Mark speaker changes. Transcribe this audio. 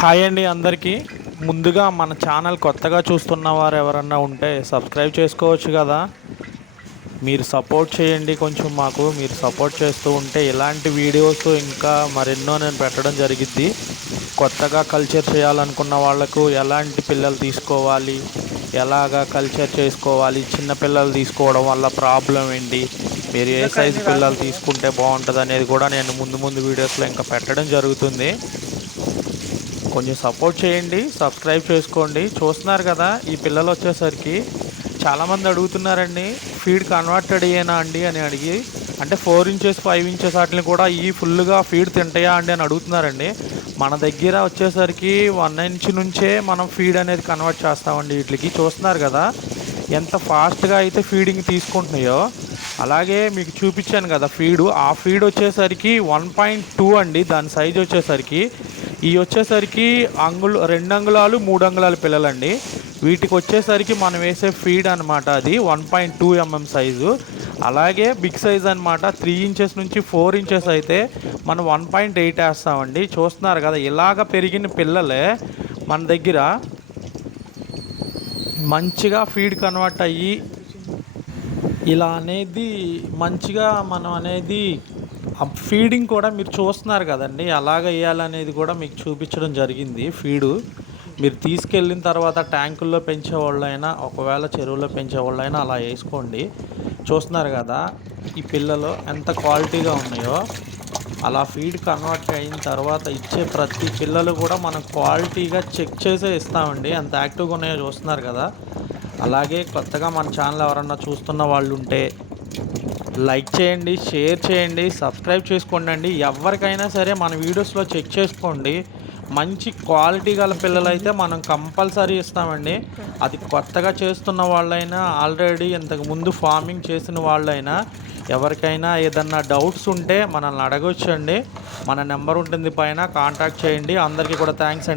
Speaker 1: Hi అండి అందరికీ. ముందుగా మన ఛానల్ కొత్తగా చూస్తున్న వారు ఎవరన్నా ఉంటే సబ్స్క్రైబ్ చేసుకోవచ్చు కదా. మీరు సపోర్ట్ చేయండి కొంచెం మాకు. మీరు సపోర్ట్ చేస్తూ ఉంటే ఇలాంటి వీడియోస్ ఇంకా మరెన్నో నేను పెట్టడం జరిగిద్ది. కొత్తగా కల్చర్ చేయాలనుకున్న వాళ్ళకు ఎలాంటి పిల్లలు తీసుకోవాలి? ఎలాగా కల్చర్ చేసుకోవాలి? చిన్న పిల్లలు తీసుకోవడం వల్ల ప్రాబ్లం ఏంటి? మీరు ఏ సైజు పిల్లలు తీసుకుంటే బాగుంటుంది అనేది కూడా నేను ముందు ముందు వీడియోస్లో ఇంకా పెట్టడం జరుగుతుంది. కొంచెం సపోర్ట్ చేయండి సబ్స్క్రైబ్ చేసుకోండి. చూస్తున్నారు కదా ఈ పిల్లలు వచ్చేసరికి చాలామంది అడుగుతున్నారండి ఫీడ్ కన్వర్టెడ్ అయ్యేనా అండి అని అడిగి అంటే ఫోర్ ఇంచెస్ ఫైవ్ ఇంచెస్ వాటిని కూడా ఈ ఫుల్గా ఫీడ్ తింటాయా అండి అని అడుగుతున్నారండి. మన దగ్గర వచ్చేసరికి వన్ ఇంచ్ నుంచే మనం ఫీడ్ అనేది కన్వర్ట్ చేస్తామండి వీటికి. చూస్తున్నారు కదా ఎంత ఫాస్ట్గా అయితే ఫీడింగ్ తీసుకుంటున్నాయో అలాగే మీకు చూపించాను కదా ఫీడు ఆ ఫీడ్ వచ్చేసరికి వన్ పాయింట్ టూ అండి దాని సైజ్ వచ్చేసరికి ఈ వచ్చేసరికి అంగుళ రెండు అంగుళాలు మూడు అంగుళాల పిల్లలండి. వీటికి వచ్చేసరికి మనం వేసే ఫీడ్ అనమాట అది one point two MM size. అలాగే బిగ్ సైజ్ అనమాట త్రీ ఇంచెస్ నుంచి ఫోర్ ఇంచెస్ అయితే మనం వన్ పాయింట్ ఎయిట్ వేస్తామండి. చూస్తున్నారు కదా ఇలాగ పెరిగిన పిల్లలే మన దగ్గర మంచిగా ఫీడ్ కన్వర్ట్ అయ్యి ఇలా అనేది మంచిగా మనం అనేది ఫీడింగ్ కూడా మీరు చూస్తున్నారు కదండి. ఎలాగ వేయాలనేది కూడా మీకు చూపించడం జరిగింది. ఫీడు మీరు తీసుకెళ్ళిన తర్వాత ట్యాంకుల్లో పెంచే వాళ్ళైనా ఒకవేళ చెరువులో పెంచే వాళ్ళైనా అలా వేసుకోండి. చూస్తున్నారు కదా ఈ పిల్లలు ఎంత క్వాలిటీగా ఉన్నాయో. అలా ఫీడ్ కన్వర్ట్ అయిన తర్వాత ఇచ్చే ప్రతి పిల్లలు కూడా మనం క్వాలిటీగా చెక్ చేసే ఇస్తామండి. ఎంత యాక్టివ్గా ఉన్నాయో చూస్తున్నారు కదా. అలాగే కొత్తగా మన ఛానల్ ఎవరన్నా చూస్తున్న వాళ్ళు ఉంటే లైక్ చేయండి షేర్ చేయండి సబ్స్క్రైబ్ చేసుకోండి అండి ఎవరికైనా సరే మన వీడియోస్లో చెక్ చేసుకోండి. మంచి క్వాలిటీ గల పిల్లలైతే మనం కంపల్సరీ ఇస్తామండి. అది కొత్తగా చేస్తున్న వాళ్ళైనా ఆల్రెడీ ఇంతకు ముందు ఫార్మింగ్ చేసిన వాళ్ళైనా ఎవరికైనా ఏదన్నా డౌట్స్ ఉంటే మనల్ని అడగొచ్చండి. మన నెంబర్ ఉంటుంది పైన కాంటాక్ట్ చేయండి. అందరికీ కూడా థ్యాంక్స్ అండి.